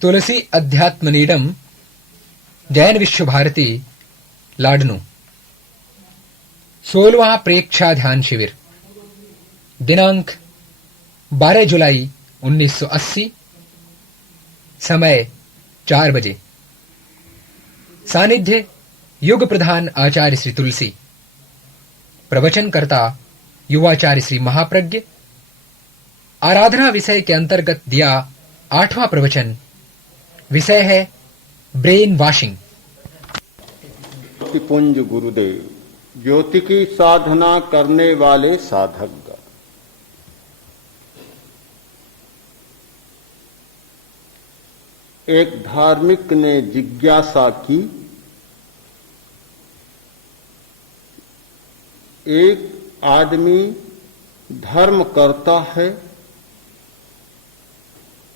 तुलसी अध्यात्मनीडम जैन विश्व भारती लाडनू 16वां प्रेक्षा ध्यान शिविर दिनांक 12 जुलाई 1980 समय 4 बजे। सानिध्य युग प्रधान आचार्य श्री तुलसी। प्रवचनकर्ता युवाचार्य श्री महाप्रज्ञ। आराधना विषय के अंतर्गत दिया 8वां प्रवचन। विषय है ब्रेन वॉशिंग। पुंज गुरुदेव। ज्योति की साधना करने वाले साधक। एक धार्मिक ने जिज्ञासा की, एक आदमी धर्म करता है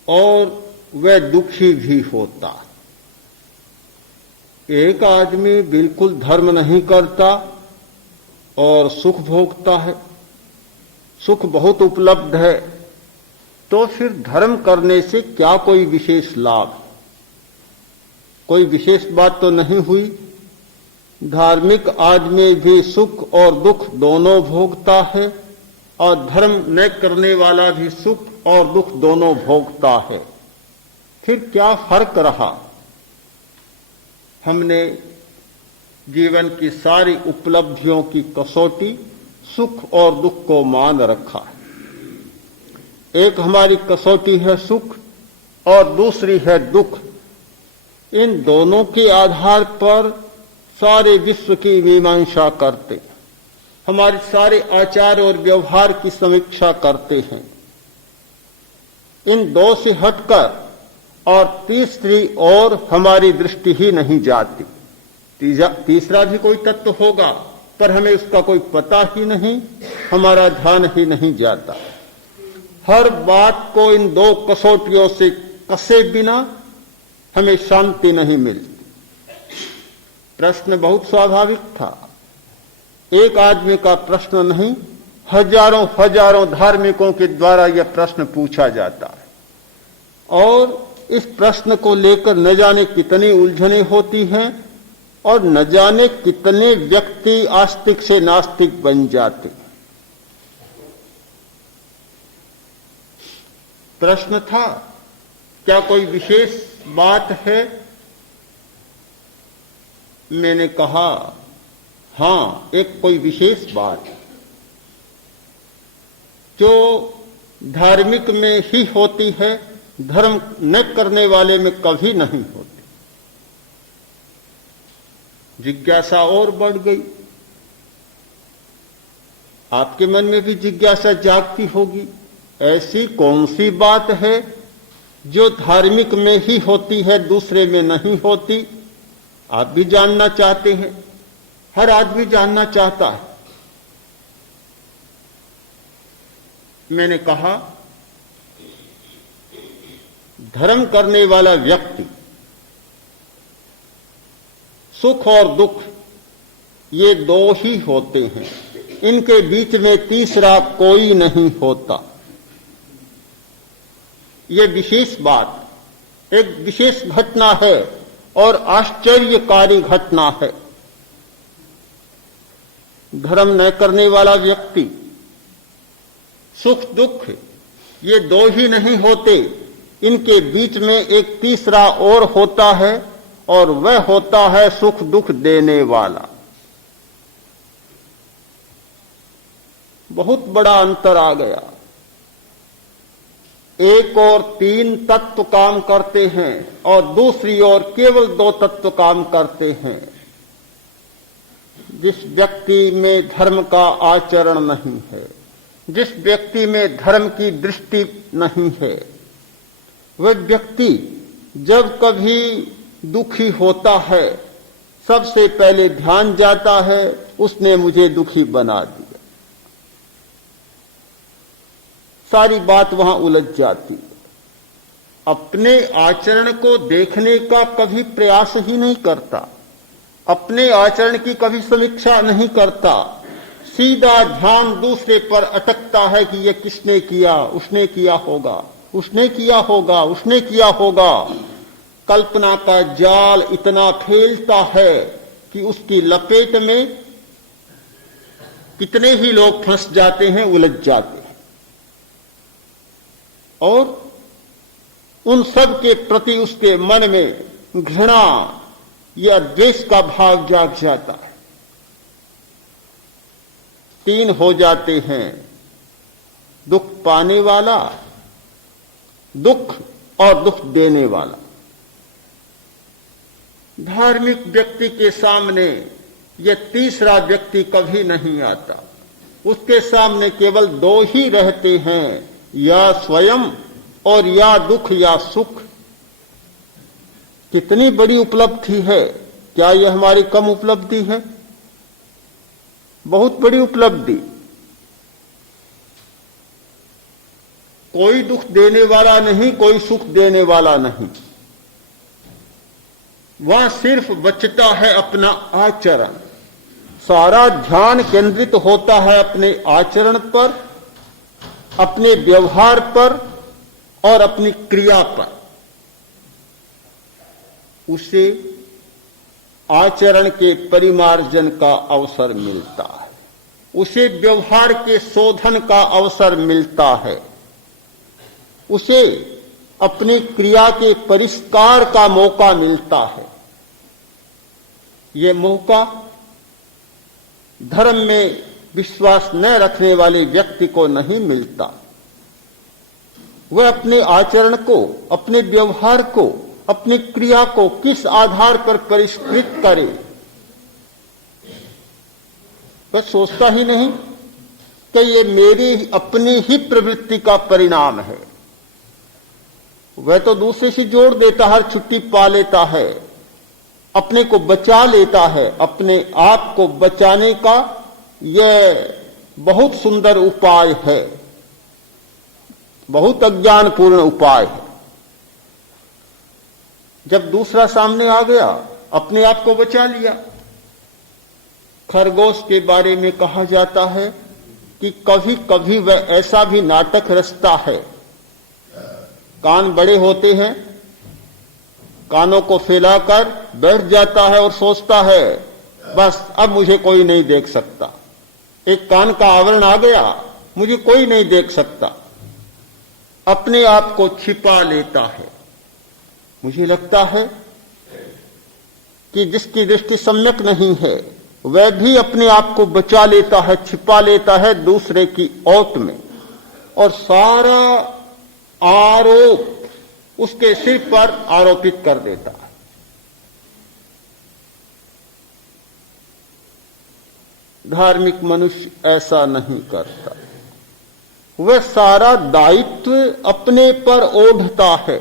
और वह दुखी भी होता। एक आदमी बिल्कुल धर्म नहीं करता और सुख भोगता है, सुख बहुत उपलब्ध है, तो फिर धर्म करने से क्या कोई विशेष लाभ? कोई विशेष बात तो नहीं हुई। धार्मिक आदमी भी सुख और दुख दोनों भोगता है और धर्म न करने वाला भी सुख और दुख दोनों भोगता है। फिर क्या फर्क रहा? हमने जीवन की सारी उपलब्धियों की कसौटी सुख और दुख को मान रखा है। एक हमारी कसौटी है सुख और दूसरी है दुख। इन दोनों के आधार पर सारे विश्व की मीमांसा करते, हमारे सारे आचार और व्यवहार की समीक्षा करते हैं। इन दो से हटकर और तीसरी ओर हमारी दृष्टि ही नहीं जाती। तीसरा भी कोई तत्व होगा पर हमें उसका कोई पता ही नहीं, हमारा ध्यान ही नहीं जाता। हर बात को इन दो कसौटियों से कसे बिना हमें शांति नहीं मिलती। प्रश्न बहुत स्वाभाविक था। एक आदमी का प्रश्न नहीं, हजारों हजारों धार्मिकों के द्वारा यह प्रश्न पूछा जाता है और इस प्रश्न को लेकर न जाने कितनी उलझनें होती हैं और न जाने कितने व्यक्ति आस्तिक से नास्तिक बन जाते। प्रश्न था, क्या कोई विशेष बात है? मैंने कहा, हां, एक कोई विशेष बात जो धार्मिक में ही होती है, धर्म न करने वाले में कभी नहीं होती। जिज्ञासा और बढ़ गई। आपके मन में भी जिज्ञासा जागती होगी, ऐसी कौन सी बात है जो धार्मिक में ही होती है, दूसरे में नहीं होती? आप भी जानना चाहते हैं, हर आदमी जानना चाहता है। मैंने कहा, धर्म करने वाला व्यक्ति सुख और दुख ये दो ही होते हैं, इनके बीच में तीसरा कोई नहीं होता। ये विशेष बात, एक विशेष घटना है और आश्चर्यकारी घटना है। धर्म न करने वाला व्यक्ति सुख दुख ये दो ही नहीं होते, इनके बीच में एक तीसरा और होता है और वह होता है सुख दुख देने वाला। बहुत बड़ा अंतर आ गया। एक और 3 तत्व काम करते हैं और दूसरी ओर केवल 2 तत्व काम करते हैं। जिस व्यक्ति में धर्म का आचरण नहीं है, जिस व्यक्ति में धर्म की दृष्टि नहीं है, वह व्यक्ति जब कभी दुखी होता है सबसे पहले ध्यान जाता है, उसने मुझे दुखी बना दिया। सारी बात वहां उलझ जाती। अपने आचरण को देखने का कभी प्रयास ही नहीं करता, अपने आचरण की कभी समीक्षा नहीं करता, सीधा ध्यान दूसरे पर अटकता है कि यह किसने किया, उसने किया होगा, उसने किया होगा, उसने किया होगा। कल्पना का जाल इतना फैलता है कि उसकी लपेट में कितने ही लोग फंस जाते हैं, उलझ जाते हैं, और उन सब के प्रति उसके मन में घृणा या द्वेष का भाव जाग जाता है। 3 हो जाते हैं, दुख पाने वाला, दुख और दुख देने वाला। धार्मिक व्यक्ति के सामने यह तीसरा व्यक्ति कभी नहीं आता। उसके सामने केवल 2 ही रहते हैं, या स्वयं और या दुख या सुख। कितनी बड़ी उपलब्धि है! क्या यह हमारी कम उपलब्धि है? बहुत बड़ी उपलब्धि। कोई दुख देने वाला नहीं, कोई सुख देने वाला नहीं। वहां सिर्फ बचता है अपना आचरण। सारा ध्यान केंद्रित होता है अपने आचरण पर, अपने व्यवहार पर और अपनी क्रिया पर। उसे आचरण के परिमार्जन का अवसर मिलता है, उसे व्यवहार के शोधन का अवसर मिलता है, उसे अपनी क्रिया के परिष्कार का मौका मिलता है। ये मौका धर्म में विश्वास न रखने वाले व्यक्ति को नहीं मिलता। वह अपने आचरण को, अपने व्यवहार को, अपनी क्रिया को किस आधार पर परिष्कृत करे, वह सोचता ही नहीं कि ये मेरी अपनी ही प्रवृत्ति का परिणाम है। वह तो दूसरे से जोड़ देता है, छुट्टी पा लेता है, अपने को बचा लेता है। अपने आप को बचाने का यह बहुत सुंदर उपाय है, बहुत अज्ञानपूर्ण उपाय है। जब दूसरा सामने आ गया, अपने आप को बचा लिया। खरगोश के बारे में कहा जाता है कि कभी कभी वह ऐसा भी नाटक रचता है। कान बड़े होते हैं, कानों को फैलाकर बैठ जाता है और सोचता है बस अब मुझे कोई नहीं देख सकता। एक कान का आवरण आ गया, मुझे कोई नहीं देख सकता। अपने आप को छिपा लेता है। मुझे लगता है कि जिसकी दृष्टि सम्यक नहीं है, वह भी अपने आप को बचा लेता है, छिपा लेता है दूसरे की ओट में, और सारा आरोप उसके सिर पर आरोपित कर देता है। धार्मिक मनुष्य ऐसा नहीं करता। वह सारा दायित्व अपने पर ओढ़ता है,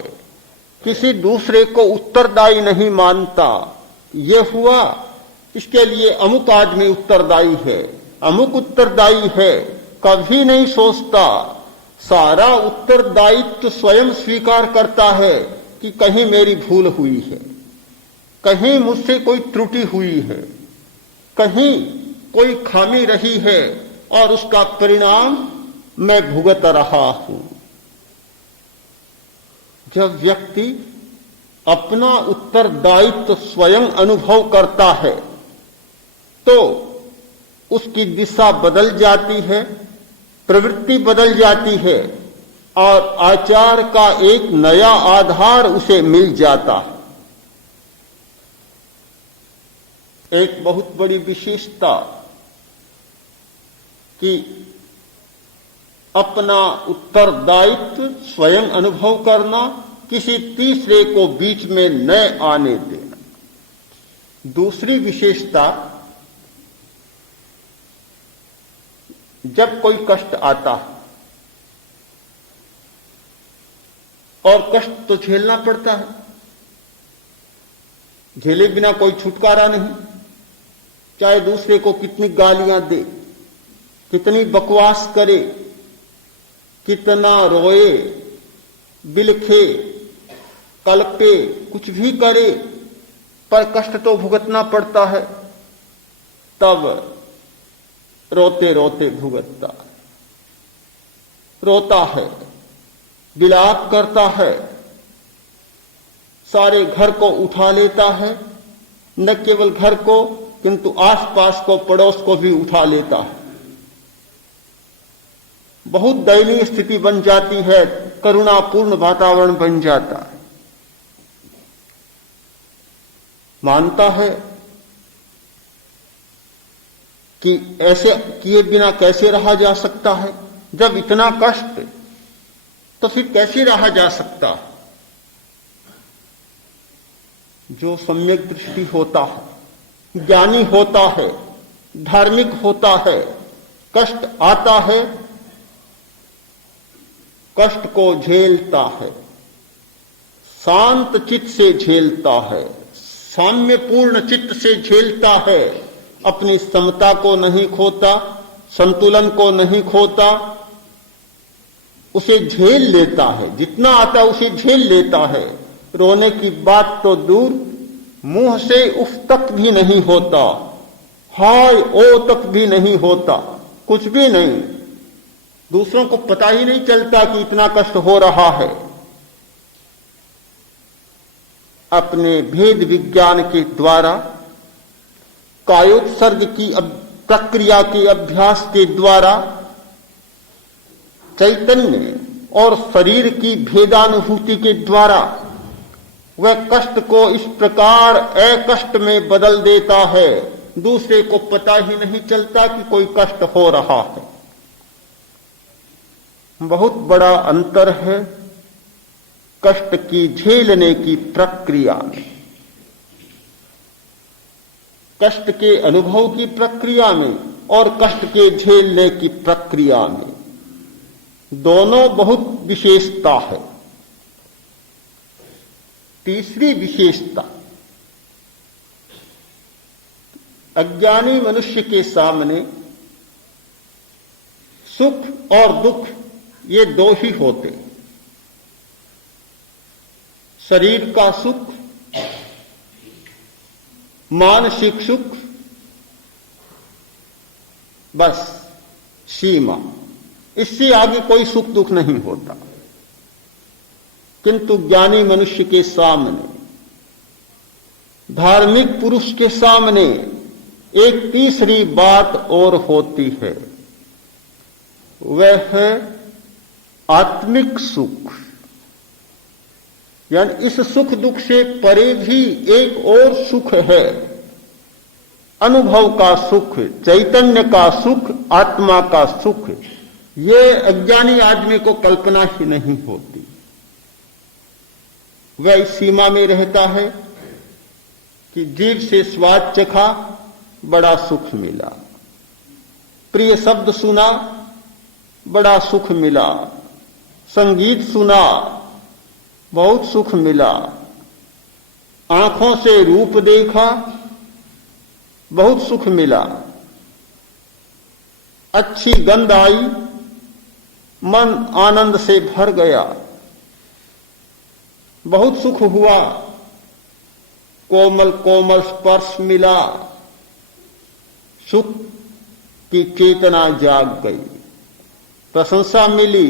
किसी दूसरे को उत्तरदायी नहीं मानता। यह हुआ, इसके लिए अमुक आदमी उत्तरदायी है, अमुक उत्तरदायी है, कभी नहीं सोचता। सारा उत्तरदायित्व स्वयं स्वीकार करता है कि कहीं मेरी भूल हुई है, कहीं मुझसे कोई त्रुटि हुई है, कहीं कोई खामी रही है, और उसका परिणाम मैं भुगत रहा हूं। जब व्यक्ति अपना उत्तरदायित्व स्वयं अनुभव करता है तो उसकी दिशा बदल जाती है, प्रवृत्ति बदल जाती है, और आचार का एक नया आधार उसे मिल जाता है। एक बहुत बड़ी विशेषता कि अपना उत्तरदायित्व स्वयं अनुभव करना, किसी तीसरे को बीच में न आने देना। दूसरी विशेषता, जब कोई कष्ट आता है, और कष्ट तो झेलना पड़ता है, झेले बिना कोई छुटकारा नहीं। चाहे दूसरे को कितनी गालियां दे, कितनी बकवास करे, कितना रोए, बिलखे, कल्पे, कुछ भी करे, पर कष्ट तो भुगतना पड़ता है। तब रोते रोते भुगतता, रोता है, विलाप करता है, सारे घर को उठा लेता है, न केवल घर को किंतु आसपास को, पड़ोस को भी उठा लेता है। बहुत दयनीय स्थिति बन जाती है, करुणापूर्ण वातावरण बन जाता है। मानता है कि ऐसे किए बिना कैसे रहा जा सकता है, जब इतना कष्ट, तो फिर कैसे रहा जा सकता है। जो सम्यक दृष्टि होता है, ज्ञानी होता है, धार्मिक होता है, कष्ट आता है, कष्ट को झेलता है, शांत चित्त से झेलता है, साम्यपूर्ण चित्त से झेलता है, अपनी समता को नहीं खोता, संतुलन को नहीं खोता, उसे झेल लेता है। जितना आता उसे झेल लेता है। रोने की बात तो दूर, मुंह से उफ तक भी नहीं होता, हाय ओ तक भी नहीं होता, कुछ भी नहीं। दूसरों को पता ही नहीं चलता कि इतना कष्ट हो रहा है। अपने भेद विज्ञान के द्वारा, कायोत्सर्ग की प्रक्रिया के अभ्यास के द्वारा चैतन्य और शरीर की भेदानुभूति के द्वारा वह कष्ट को इस प्रकार अकष्ट में बदल देता है, दूसरे को पता ही नहीं चलता कि कोई कष्ट हो रहा है। बहुत बड़ा अंतर है कष्ट की झेलने की प्रक्रिया में, कष्ट के अनुभव की प्रक्रिया में और कष्ट के झेलने की प्रक्रिया में। दोनों बहुत विशेषता है। तीसरी विशेषता, अज्ञानी मनुष्य के सामने सुख और दुख ये दो ही होते। शरीर का सुख, मानसिक सुख, बस सीमा, इससे आगे कोई सुख दुख नहीं होता। किंतु ज्ञानी मनुष्य के सामने, धार्मिक पुरुष के सामने एक तीसरी बात और होती है, वह है आत्मिक सुख। यानी इस सुख दुख से परे भी एक और सुख है, अनुभव का सुख, चैतन्य का सुख, आत्मा का सुख। ये अज्ञानी आदमी को कल्पना ही नहीं होती। वह इस सीमा में रहता है कि जीभ से स्वाद चखा, बड़ा सुख मिला, प्रिय शब्द सुना, बड़ा सुख मिला, संगीत सुना, बहुत सुख मिला, आंखों से रूप देखा, बहुत सुख मिला, अच्छी गंध आई, मन आनंद से भर गया, बहुत सुख हुआ, कोमल कोमल स्पर्श मिला, सुख की चेतना जाग गई, प्रशंसा मिली,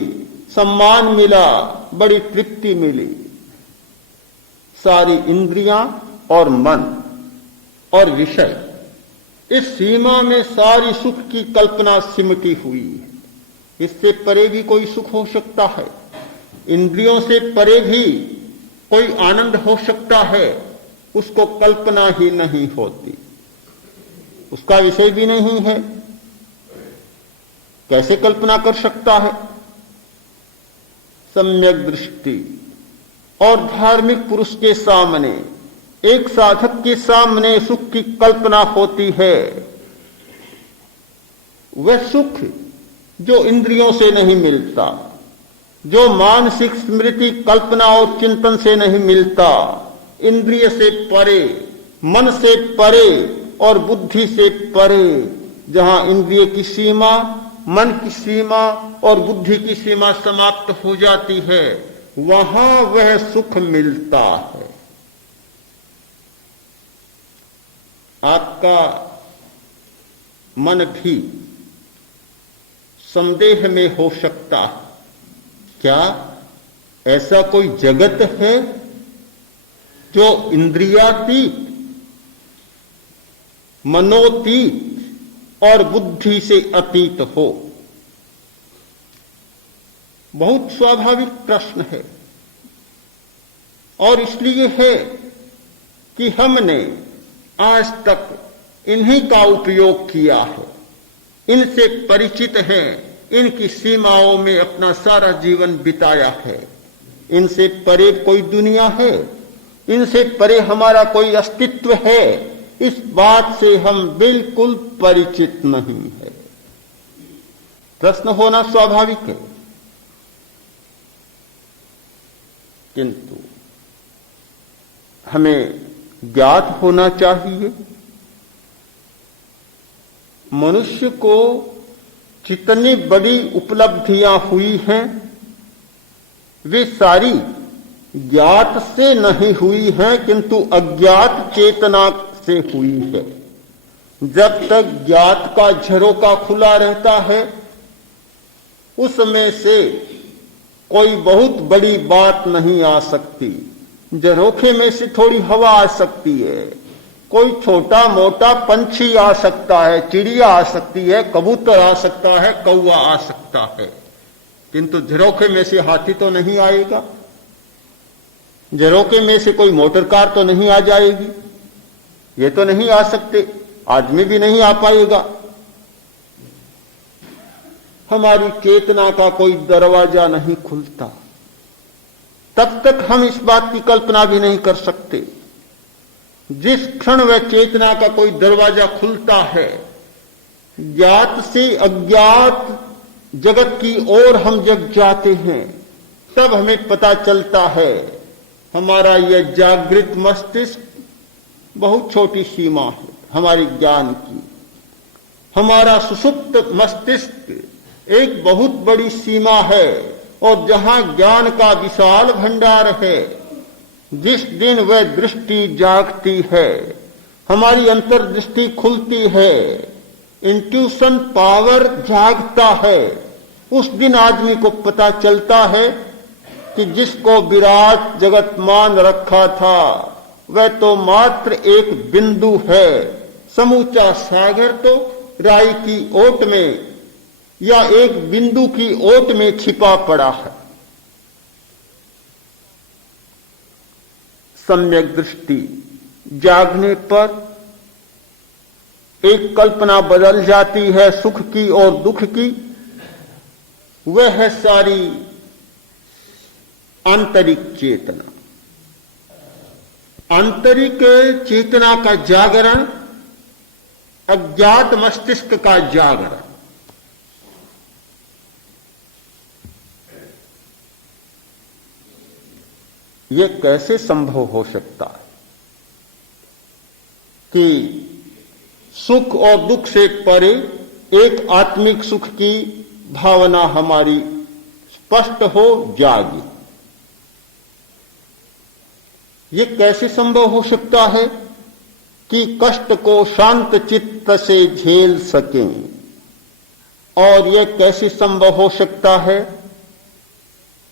सम्मान मिला, बड़ी तृप्ति मिली। सारी इंद्रियां और मन और विषय, इस सीमा में सारी सुख की कल्पना सिमटी हुई है। इससे परे भी कोई सुख हो सकता है, इंद्रियों से परे भी कोई आनंद हो सकता है, उसको कल्पना ही नहीं होती, उसका विषय भी नहीं है, कैसे कल्पना कर सकता है। सम्यक दृष्टि और धार्मिक पुरुष के सामने, एक साधक के सामने सुख की कल्पना होती है। वह सुख जो इंद्रियों से नहीं मिलता, जो मानसिक स्मृति, कल्पना और चिंतन से नहीं मिलता, इंद्रिय से परे, मन से परे और बुद्धि से परे, जहां इंद्रिय की सीमा, मन की सीमा और बुद्धि की सीमा समाप्त हो जाती है, वहां वह सुख मिलता है। आपका मन भी संदेह में हो सकता है, क्या ऐसा कोई जगत है जो इंद्रियातीत, मनोतीत और बुद्धि से अतीत हो। बहुत स्वाभाविक प्रश्न है और इसलिए है कि हमने आज तक इन्हीं का उपयोग किया है, इनसे परिचित हैं, इनकी सीमाओं में अपना सारा जीवन बिताया है। इनसे परे कोई दुनिया है, इनसे परे हमारा कोई अस्तित्व है, इस बात से हम बिल्कुल परिचित नहीं है। प्रश्न होना स्वाभाविक है, किंतु हमें ज्ञात होना चाहिए मनुष्य को जितनी बड़ी उपलब्धियां हुई हैं वे सारी ज्ञात से नहीं हुई हैं, किंतु अज्ञात चेतना से हुई है। जब तक ज्ञात का झरोका खुला रहता है उसमें से कोई बहुत बड़ी बात नहीं आ सकती। झरोखे में से थोड़ी हवा आ सकती है, कोई छोटा मोटा पंछी आ सकता है, चिड़िया आ सकती है, कबूतर आ सकता है, कौवा आ सकता है, किंतु झरोखे में से हाथी तो नहीं आएगा, झरोखे में से कोई मोटर कार तो नहीं आ जाएगी, ये तो नहीं आ सकते, आदमी भी नहीं आ पाएगा। हमारी चेतना का कोई दरवाजा नहीं खुलता, तब तक हम इस बात की कल्पना भी नहीं कर सकते। जिस क्षण वह चेतना का कोई दरवाजा खुलता है, ज्ञात से अज्ञात जगत की ओर हम जग जाते हैं, तब हमें पता चलता है हमारा यह जागृत मस्तिष्क बहुत छोटी सीमा है हमारी ज्ञान की, हमारा सुषुप्त मस्तिष्क एक बहुत बड़ी सीमा है, और जहां ज्ञान का विशाल भंडार है। जिस दिन वह दृष्टि जागती है, हमारी अंतर्दृष्टि खुलती है, इंट्यूशन पावर जागता है, उस दिन आदमी को पता चलता है कि जिसको विराट जगत मान रखा था वह तो मात्र एक बिंदु है, समूचा सागर तो राई की ओट में या एक बिंदु की ओट में छिपा पड़ा है। सम्यक दृष्टि जागने पर एक कल्पना बदल जाती है सुख की और दुख की, वह है सारी आंतरिक चेतना। आंतरिक चेतना का जागरण, अज्ञात मस्तिष्क का जागरण। यह कैसे संभव हो सकता है कि सुख और दुख से परे एक आत्मिक सुख की भावना हमारी स्पष्ट हो, जागे? यह कैसे संभव हो सकता है कि कष्ट को शांत चित्त से झेल सकें? और यह कैसे संभव हो सकता है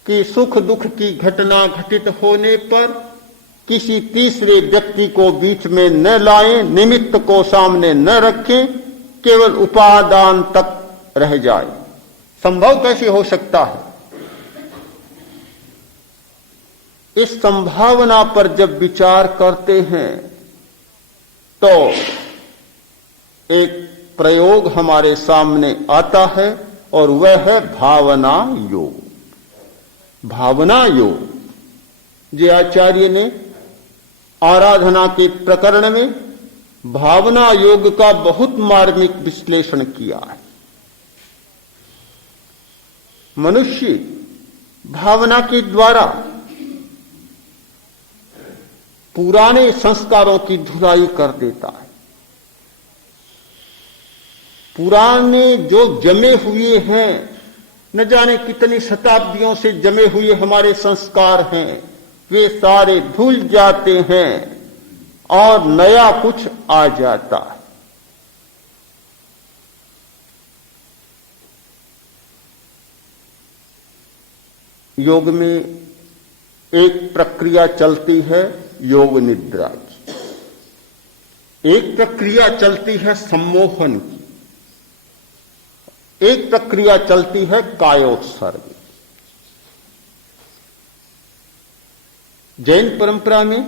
कि सुख दुख की घटना घटित होने पर किसी तीसरे व्यक्ति को बीच में न लाएं, निमित्त को सामने न रखें, केवल उपादान तक रह जाए? संभव कैसे हो सकता है? इस संभावना पर जब विचार करते हैं तो एक प्रयोग हमारे सामने आता है और वह है भावना योग। भावना योग जे आचार्य ने आराधना के प्रकरण में भावना योग का बहुत मार्मिक विश्लेषण किया है। मनुष्य भावना के द्वारा पुराने संस्कारों की धुलाई कर देता है। पुराने जो जमे हुए हैं, न जाने कितनी शताब्दियों से जमे हुए हमारे संस्कार हैं, वे सारे भूल जाते हैं और नया कुछ आ जाता है। योग में एक प्रक्रिया चलती है योग निद्रा की। एक प्रक्रिया चलती है सम्मोहन की, एक प्रक्रिया चलती है कायोत्सर्ग। जैन परंपरा में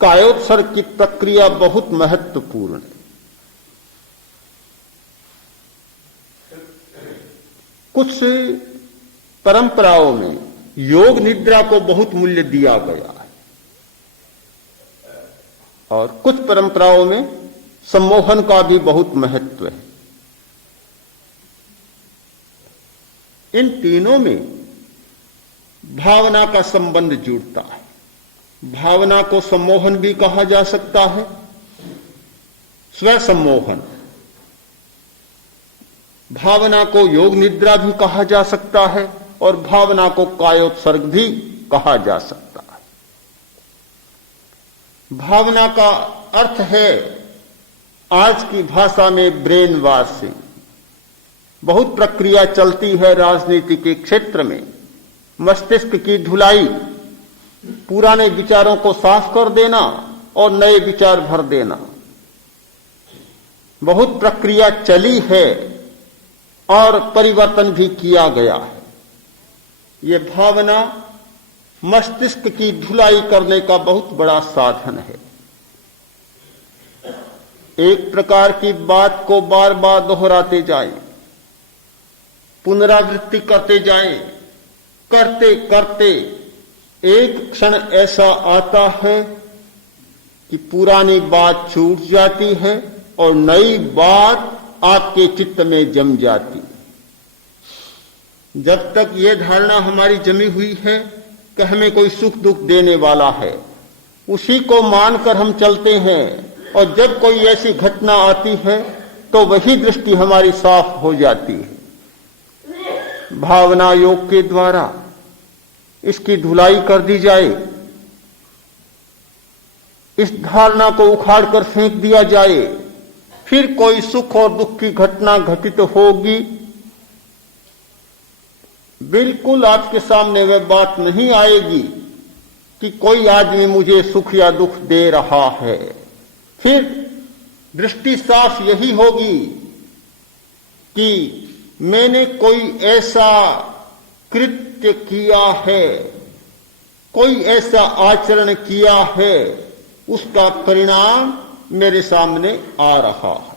कायोत्सर्ग की प्रक्रिया बहुत महत्वपूर्ण है। कुछ परंपराओं में योग निद्रा को बहुत मूल्य दिया गया है और कुछ परंपराओं में सम्मोहन का भी बहुत महत्व है। इन तीनों में भावना का संबंध जुड़ता है। भावना को सम्मोहन भी कहा जा सकता है, स्व सम्मोहन। भावना को योग निद्रा भी कहा जा सकता है और भावना को कायोत्सर्ग भी कहा जा सकता है। भावना का अर्थ है आज की भाषा में ब्रेन वॉशिंग। बहुत प्रक्रिया चलती है राजनीति के क्षेत्र में। मस्तिष्क की धुलाई, पुराने विचारों को साफ कर देना और नए विचार भर देना। बहुत प्रक्रिया चली है और परिवर्तन भी किया गया है। ये भावना मस्तिष्क की धुलाई करने का बहुत बड़ा साधन है। एक प्रकार की बात को बार बार दोहराते जाएं, पुनरावृत्ति करते जाएं, करते करते एक क्षण ऐसा आता है कि पुरानी बात छूट जाती है और नई बात आपके चित्त में जम जाती है। जब तक ये धारणा हमारी जमी हुई है कि हमें कोई सुख दुख देने वाला है, उसी को मानकर हम चलते हैं और जब कोई ऐसी घटना आती है तो वही दृष्टि हमारी साफ हो जाती है। भावना योग के द्वारा इसकी धुलाई कर दी जाए, इस धारणा को उखाड़ कर फेंक दिया जाए, फिर कोई सुख और दुख की घटना घटित होगी, बिल्कुल आपके सामने वह बात नहीं आएगी कि कोई आदमी मुझे सुख या दुख दे रहा है। फिर दृष्टि साफ यही होगी कि मैंने कोई ऐसा कृत्य किया है, कोई ऐसा आचरण किया है, उसका परिणाम मेरे सामने आ रहा है।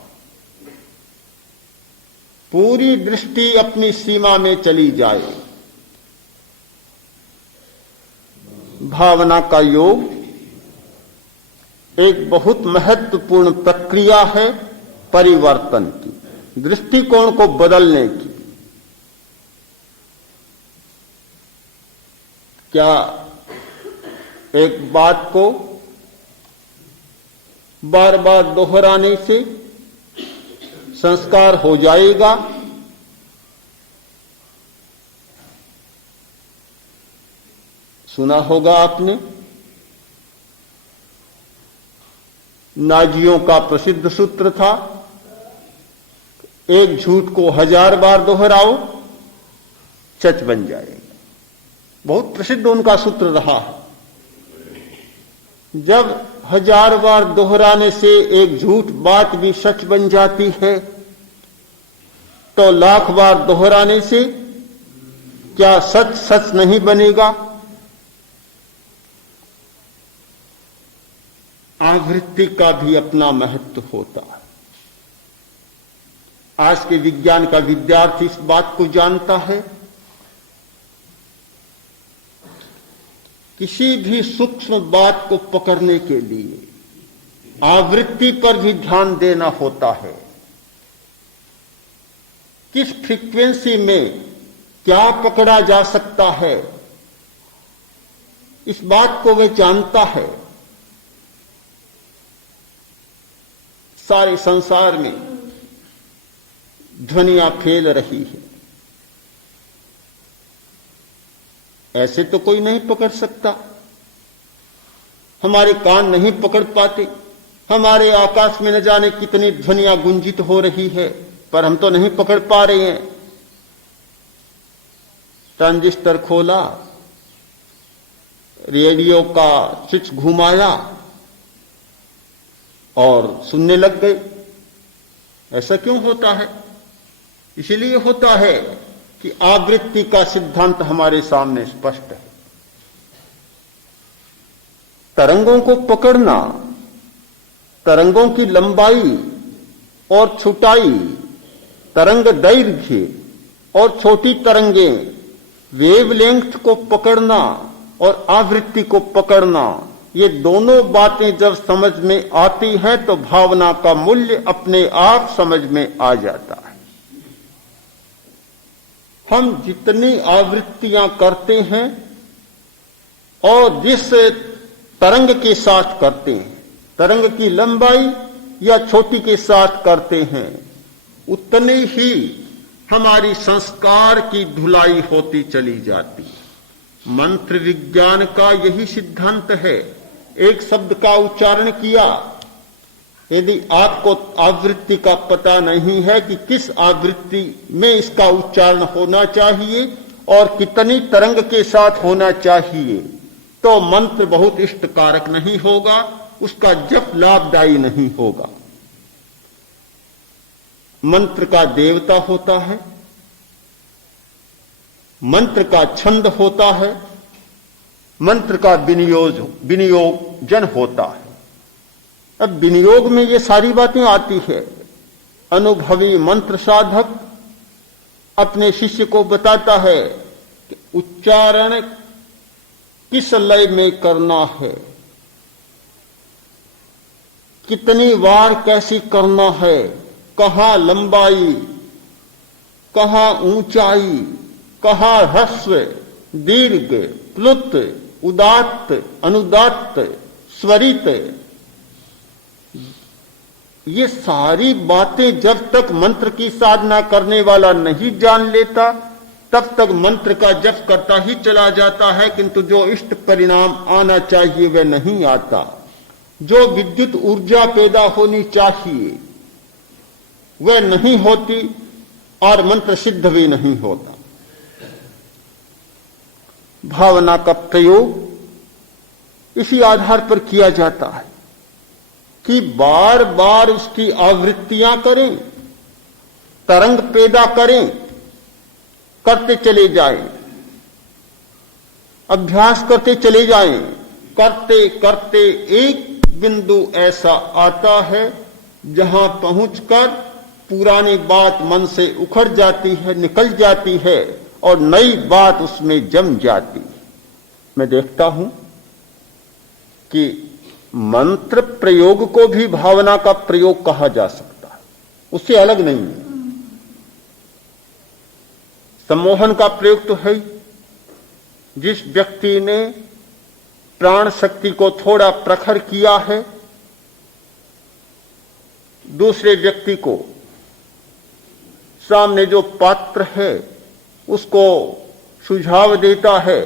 पूरी दृष्टि अपनी सीमा में चली जाए। भावना का योग एक बहुत महत्वपूर्ण प्रक्रिया है परिवर्तन की, दृष्टिकोण को बदलने की। क्या एक बात को बार बार दोहराने से संस्कार हो जाएगा? सुना होगा आपने, नाजियों का प्रसिद्ध सूत्र था, एक झूठ को 1000 बार दोहराओ, सच बन जाएगा। बहुत प्रसिद्ध उनका सूत्र रहा है। जब 1000 बार दोहराने से एक झूठ बात भी सच बन जाती है, तो 1,00,000 बार दोहराने से क्या सच सच नहीं बनेगा? आवृत्ति का भी अपना महत्व होता है। आज के विज्ञान का विद्यार्थी इस बात को जानता है। किसी भी सूक्ष्म बात को पकड़ने के लिए आवृत्ति पर भी ध्यान देना होता है। किस फ्रीक्वेंसी में क्या पकड़ा जा सकता है, इस बात को वह जानता है। सारे संसार में ध्वनियां फैल रही है, ऐसे तो कोई नहीं पकड़ सकता। हमारे कान नहीं पकड़ पाते। हमारे आकाश में न जाने कितनी ध्वनियां गुंजित हो रही है, पर हम तो नहीं पकड़ पा रहे हैं। ट्रांजिस्टर खोला, रेडियो का स्विच घुमाया और सुनने लग गए। ऐसा क्यों होता है? इसलिए होता है कि आवृत्ति का सिद्धांत हमारे सामने स्पष्ट है। तरंगों को पकड़ना, तरंगों की लंबाई और छुटाई, तरंग दैर्घ्य और छोटी तरंगें, वेवलेंथ को पकड़ना और आवृत्ति को पकड़ना, ये दोनों बातें जब समझ में आती हैं तो भावना का मूल्य अपने आप समझ में आ जाता है। हम जितनी आवृत्तियां करते हैं और जिस तरंग के साथ करते हैं, तरंग की लंबाई या छोटी के साथ करते हैं, उतनी ही हमारी संस्कार की धुलाई होती चली जाती है। मंत्र विज्ञान का यही सिद्धांत है। एक शब्द का उच्चारण किया, यदि आपको आवृत्ति का पता नहीं है कि किस आवृत्ति में इसका उच्चारण होना चाहिए और कितनी तरंग के साथ होना चाहिए, तो मंत्र बहुत इष्टकारक नहीं होगा, उसका जप लाभदायी नहीं होगा। मंत्र का देवता होता है, मंत्र का छंद होता है, मंत्र का विनियोजन होता है। अब विनियोग में ये सारी बातें आती है। अनुभवी मंत्र साधक अपने शिष्य को बताता है कि उच्चारण किस लय में करना है, कितनी बार कैसी करना है, कहां लंबाई, कहां ऊंचाई, कहां ह्रस्व, दीर्घ, प्लुत, उदात्त, अनुदात्त, स्वरित, ये सारी बातें जब तक मंत्र की साधना करने वाला नहीं जान लेता तब तक मंत्र का जप करता ही चला जाता है, किंतु जो इष्ट परिणाम आना चाहिए वह नहीं आता। जो विद्युत ऊर्जा पैदा होनी चाहिए वह नहीं होती और मंत्र सिद्ध भी नहीं होता। भावना का प्रयोग इसी आधार पर किया जाता है कि बार बार उसकी आवृत्तियां करें, तरंग पैदा करें, करते चले जाएं, अभ्यास करते चले जाएं। करते करते एक बिंदु ऐसा आता है जहां पहुंचकर पुरानी बात मन से उखड़ जाती है, निकल जाती है और नई बात उसमें जम जाती है। मैं देखता हूं कि मंत्र प्रयोग को भी भावना का प्रयोग कहा जा सकता है, उससे अलग नहीं है। सम्मोहन का प्रयोग तो है ही। जिस व्यक्ति ने प्राण शक्ति को थोड़ा प्रखर किया है, दूसरे व्यक्ति को सामने जो पात्र है उसको सुझाव देता है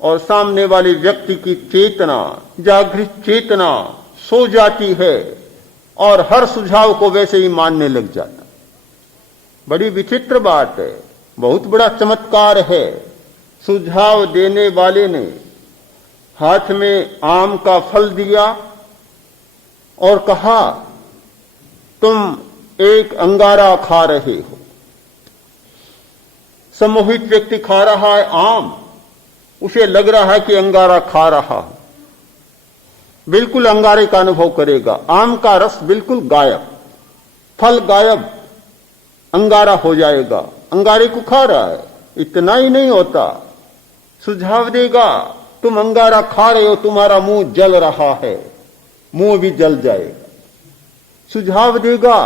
और सामने वाले व्यक्ति की चेतना, जागृत चेतना सो जाती है और हर सुझाव को वैसे ही मानने लग जाता। बड़ी विचित्र बात है, बहुत बड़ा चमत्कार है। सुझाव देने वाले ने हाथ में आम का फल दिया और कहा, तुम एक अंगारा खा रहे हो। सम्मोहित व्यक्ति खा रहा है आम, उसे लग रहा है कि अंगारा खा रहा है, बिल्कुल अंगारे का अनुभव करेगा। आम का रस बिल्कुल गायब, फल गायब, अंगारा हो जाएगा। अंगारे को खा रहा है। इतना ही नहीं होता, सुझाव देगा, तुम अंगारा खा रहे हो, तुम्हारा मुंह जल रहा है, मुंह भी जल जाएगा। सुझाव देगा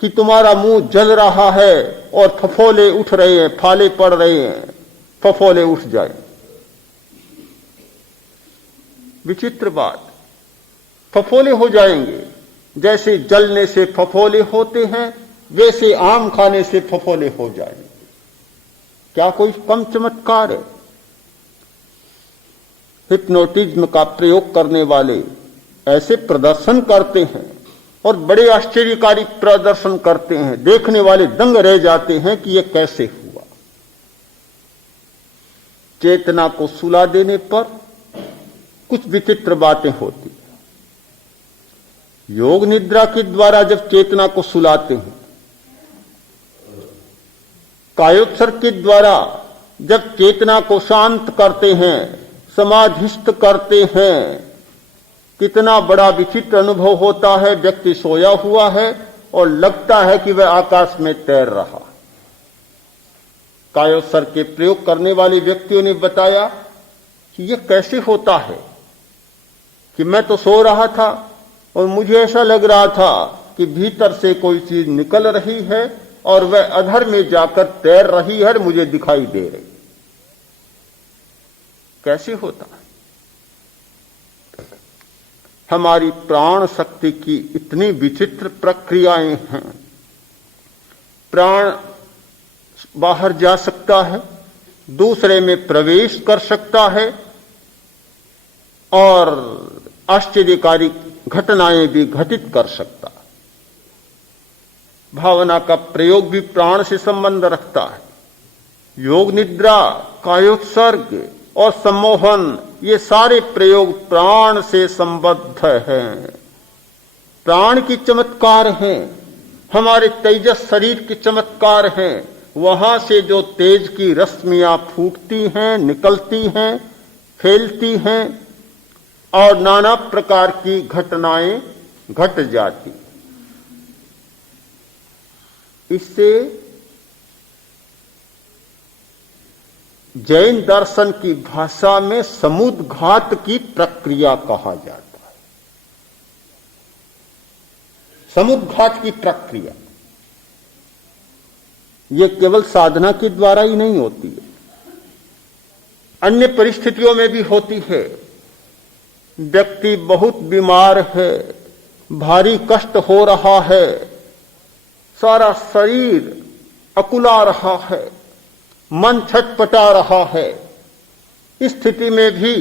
कि तुम्हारा मुंह जल रहा है और फफोले उठ रहे हैं, फाले पड़ रहे हैं, फफोले उठ जाए। विचित्र बात, फफोले हो जाएंगे। जैसे जलने से फफोले होते हैं वैसे आम खाने से फफोले हो जाएंगे। क्या कोई कम चमत्कार है? हिप्नोटिज्म का प्रयोग करने वाले ऐसे प्रदर्शन करते हैं और बड़े आश्चर्यकारी प्रदर्शन करते हैं, देखने वाले दंग रह जाते हैं कि यह कैसे हुआ। चेतना को सुला देने पर कुछ विचित्र बातें होती हैं। योग निद्रा के द्वारा जब चेतना को सुलाते हैं, कायोत्सर्ग के द्वारा जब चेतना को शांत करते हैं, समाधिस्थ करते हैं, कितना बड़ा विचित्र अनुभव होता है। व्यक्ति सोया हुआ है और लगता है कि वह आकाश में तैर रहा। कायोत्सर्ग के प्रयोग करने वाले व्यक्तियों ने बताया कि यह कैसे होता है कि मैं तो सो रहा था और मुझे ऐसा लग रहा था कि भीतर से कोई चीज निकल रही है और वह अधर में जाकर तैर रही है और मुझे दिखाई दे रही। कैसे होता है? हमारी प्राण शक्ति की इतनी विचित्र प्रक्रियाएं हैं। प्राण बाहर जा सकता है, दूसरे में प्रवेश कर सकता है और आश्चर्यकारी घटनाएं भी घटित कर सकता है। भावना का प्रयोग भी प्राण से संबंध रखता है। योग निद्रा, कायोत्सर्ग और सम्मोहन, ये सारे प्रयोग प्राण से संबद्ध हैं। प्राण की चमत्कार हैं, हमारे तेजस शरीर के चमत्कार हैं। वहां से जो तेज की रश्मियां फूटती हैं, निकलती हैं, फैलती हैं और नाना प्रकार की घटनाएं घट जाती। इससे जैन दर्शन की भाषा में समुद्घात की प्रक्रिया कहा जाता है। समुद्घात की प्रक्रिया ये केवल साधना के द्वारा ही नहीं होती है, अन्य परिस्थितियों में भी होती है। व्यक्ति बहुत बीमार है, भारी कष्ट हो रहा है, सारा शरीर अकुला रहा है, मन छटपटा रहा है। इस स्थिति में भी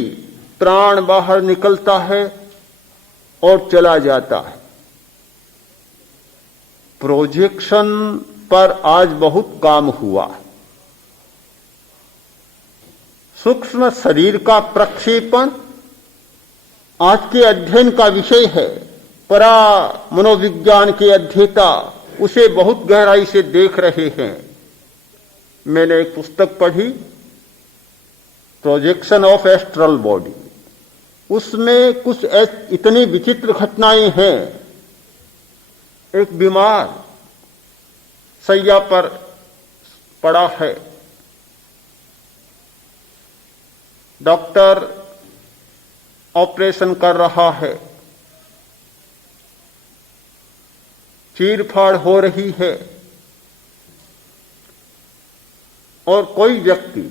प्राण बाहर निकलता है और चला जाता है। प्रोजेक्शन पर आज बहुत काम हुआ है। सूक्ष्म शरीर का प्रक्षेपण आज के अध्ययन का विषय है। परा मनोविज्ञान के अध्येता उसे बहुत गहराई से देख रहे हैं। मैंने एक पुस्तक पढ़ी, प्रोजेक्शन ऑफ एस्ट्रल बॉडी। उसमें कुछ इतनी विचित्र घटनाएं हैं। एक बीमार शैया पर पड़ा है, डॉक्टर ऑपरेशन कर रहा है, चीरफाड़ हो रही है और कोई व्यक्ति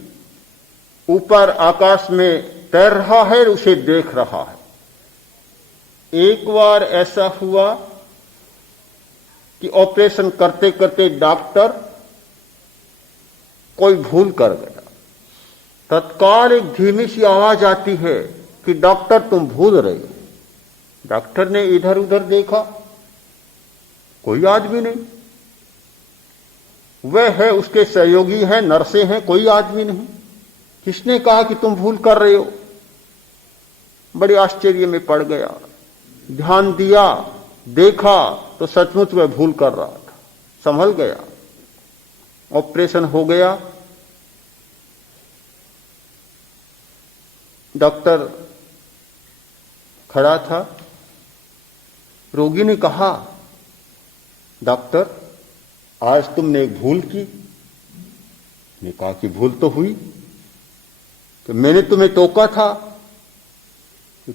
ऊपर आकाश में तैर रहा है और उसे देख रहा है। एक बार ऐसा हुआ कि ऑपरेशन करते करते डॉक्टर कोई भूल कर गया। तत्काल एक धीमी सी आवाज आती है कि डॉक्टर तुम भूल रहे हो। डॉक्टर ने इधर उधर देखा, कोई आदमी नहीं। वह है, उसके सहयोगी हैं, नर्सें हैं, कोई आदमी नहीं। किसने कहा कि तुम भूल कर रहे हो? बड़े आश्चर्य में पड़ गया। ध्यान दिया, देखा तो सचमुच वह भूल कर रहा था। संभल गया, ऑपरेशन हो गया। डॉक्टर खड़ा था। रोगी ने कहा, डॉक्टर आज तुमने एक भूल की। ने कहा कि भूल तो हुई, तो मैंने तुम्हें टोका था।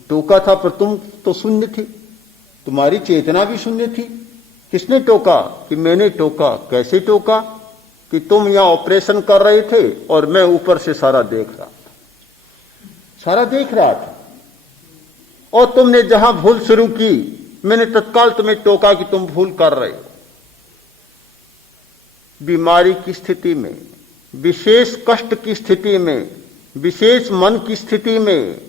टोका था पर तुम तो शून्य थी, तुम्हारी चेतना भी शून्य थी। किसने टोका? कि मैंने टोका। कैसे टोका? कि तुम यहां ऑपरेशन कर रहे थे और मैं ऊपर से सारा देख रहा था, सारा देख रहा था। और तुमने जहां भूल शुरू की, मैंने तत्काल तुम्हें टोका कि तुम भूल कर रहे हो। बीमारी की स्थिति में, विशेष कष्ट की स्थिति में, विशेष मन की स्थिति में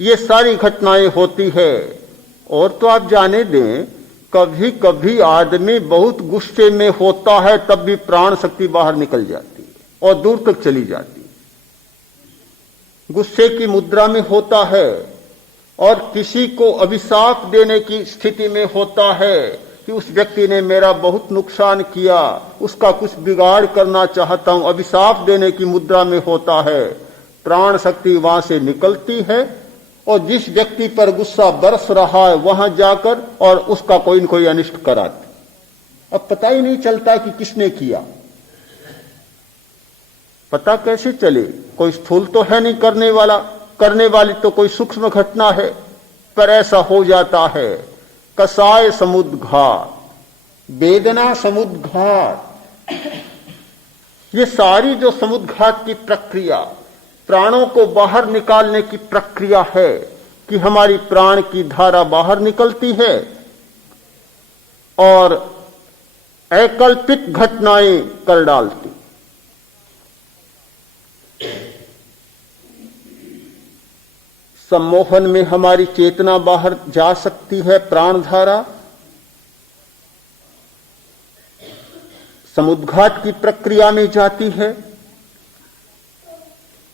ये सारी घटनाएं होती है। और तो आप जाने दें, कभी कभी आदमी बहुत गुस्से में होता है, तब भी प्राण शक्ति बाहर निकल जाती है और दूर तक चली जाती है। गुस्से की मुद्रा में होता है और किसी को अभिशाप देने की स्थिति में होता है कि उस व्यक्ति ने मेरा बहुत नुकसान किया, उसका कुछ बिगाड़ करना चाहता हूं, अभिशाप देने की मुद्रा में होता है, प्राण शक्ति वहां से निकलती है और जिस व्यक्ति पर गुस्सा बरस रहा है वहां जाकर और उसका कोई न कोई अनिष्ट कराती। अब पता ही नहीं चलता कि किसने किया। पता कैसे चले? कोई स्थूल तो है नहीं करने वाली तो कोई सूक्ष्म घटना है, पर ऐसा हो जाता है। कसाय समुद्घात, वेदना समुद्घात, ये सारी जो समुद्घात की प्रक्रिया, प्राणों को बाहर निकालने की प्रक्रिया है कि हमारी प्राण की धारा बाहर निकलती है और अकल्पित घटनाएं कर डालती। सम्मोहन में हमारी चेतना बाहर जा सकती है, प्राण धारा। समुद्घात की प्रक्रिया में जाती है,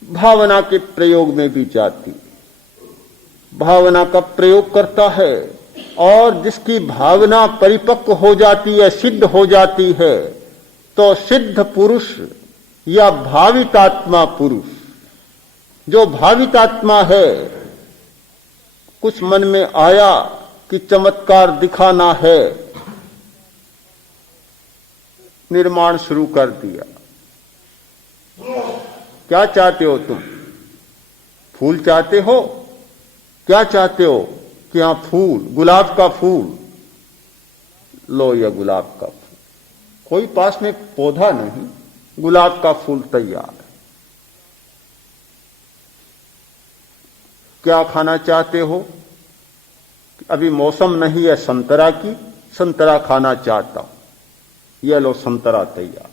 भावना के प्रयोग में भी जाती। भावना का प्रयोग करता है और जिसकी भावना परिपक्व हो जाती है, सिद्ध हो जाती है, तो सिद्ध पुरुष या भावितात्मा पुरुष, जो भावितात्मा है, कुछ मन में आया कि चमत्कार दिखाना है, निर्माण शुरू कर दिया। क्या चाहते हो तुम? फूल चाहते हो? क्या चाहते हो? कि यहां फूल, गुलाब का फूल लो, या गुलाब का फूल। कोई पास में पौधा नहीं, गुलाब का फूल तैयार है। क्या खाना चाहते हो? अभी मौसम नहीं है संतरा की, संतरा खाना चाहता हूं, यह लो संतरा तैयार।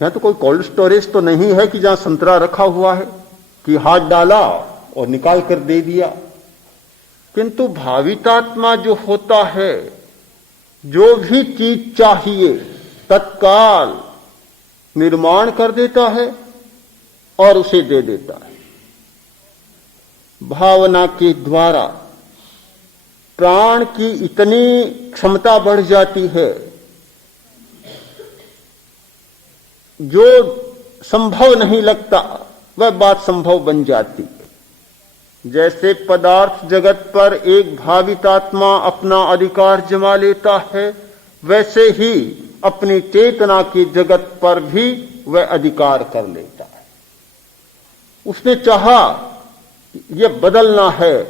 यहां तो कोई कोल्ड स्टोरेज तो नहीं है कि जहां संतरा रखा हुआ है कि हाथ डाला और निकाल कर दे दिया। किंतु भावितात्मा जो होता है, जो भी चीज चाहिए तत्काल निर्माण कर देता है और उसे दे देता है। भावना के द्वारा प्राण की इतनी क्षमता बढ़ जाती है, जो संभव नहीं लगता वह बात संभव बन जाती है। जैसे पदार्थ जगत पर एक भावितात्मा अपना अधिकार जमा लेता है, वैसे ही अपनी चेतना की जगत पर भी वह अधिकार कर लेता है। उसने चाहा यह बदलना है,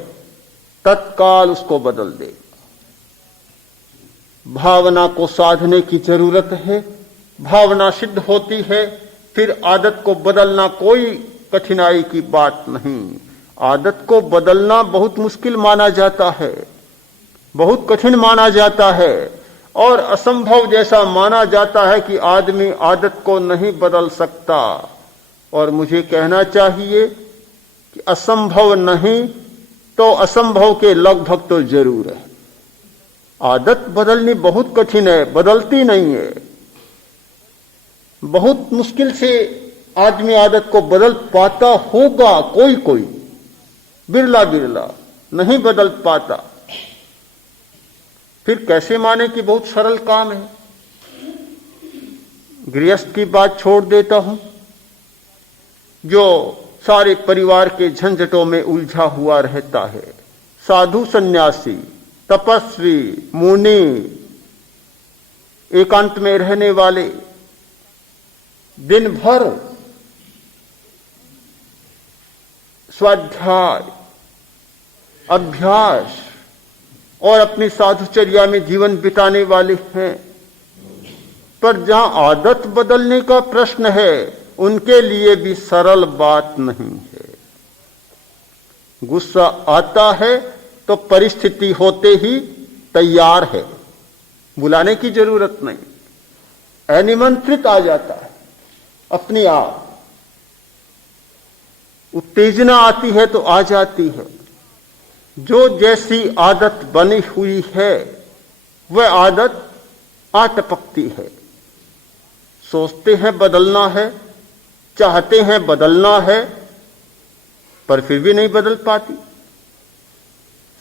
तत्काल उसको बदल देगा। भावना को साधने की जरूरत है, भावना सिद्ध होती है, फिर आदत को बदलना कोई कठिनाई की बात नहीं। आदत को बदलना बहुत मुश्किल माना जाता है, बहुत कठिन माना जाता है और असंभव जैसा माना जाता है कि आदमी आदत को नहीं बदल सकता। और मुझे कहना चाहिए कि असंभव नहीं तो असंभव के लगभग तो जरूर है। आदत बदलनी बहुत कठिन है, बदलती नहीं है। बहुत मुश्किल से आदमी आदत को बदल पाता होगा, कोई कोई, बिरला बिरला नहीं बदल पाता। फिर कैसे माने कि बहुत सरल काम है। गृहस्थ की बात छोड़ देता हूं, जो सारे परिवार के झंझटों में उलझा हुआ रहता है। साधु सन्यासी, तपस्वी, मुनि, एकांत में रहने वाले दिन भर स्वाध्याय, अभ्यास और अपनी साधुचर्या में जीवन बिताने वाले हैं, पर जहां आदत बदलने का प्रश्न है, उनके लिए भी सरल बात नहीं है। गुस्सा आता है तो परिस्थिति होते ही तैयार है, बुलाने की जरूरत नहीं, अनिमंत्रित आ जाता है अपने आप। उत्तेजना आती है तो आ जाती है। जो जैसी आदत बनी हुई है वह आदत आ टपकती है। सोचते हैं बदलना है, चाहते हैं बदलना है, पर फिर भी नहीं बदल पाती।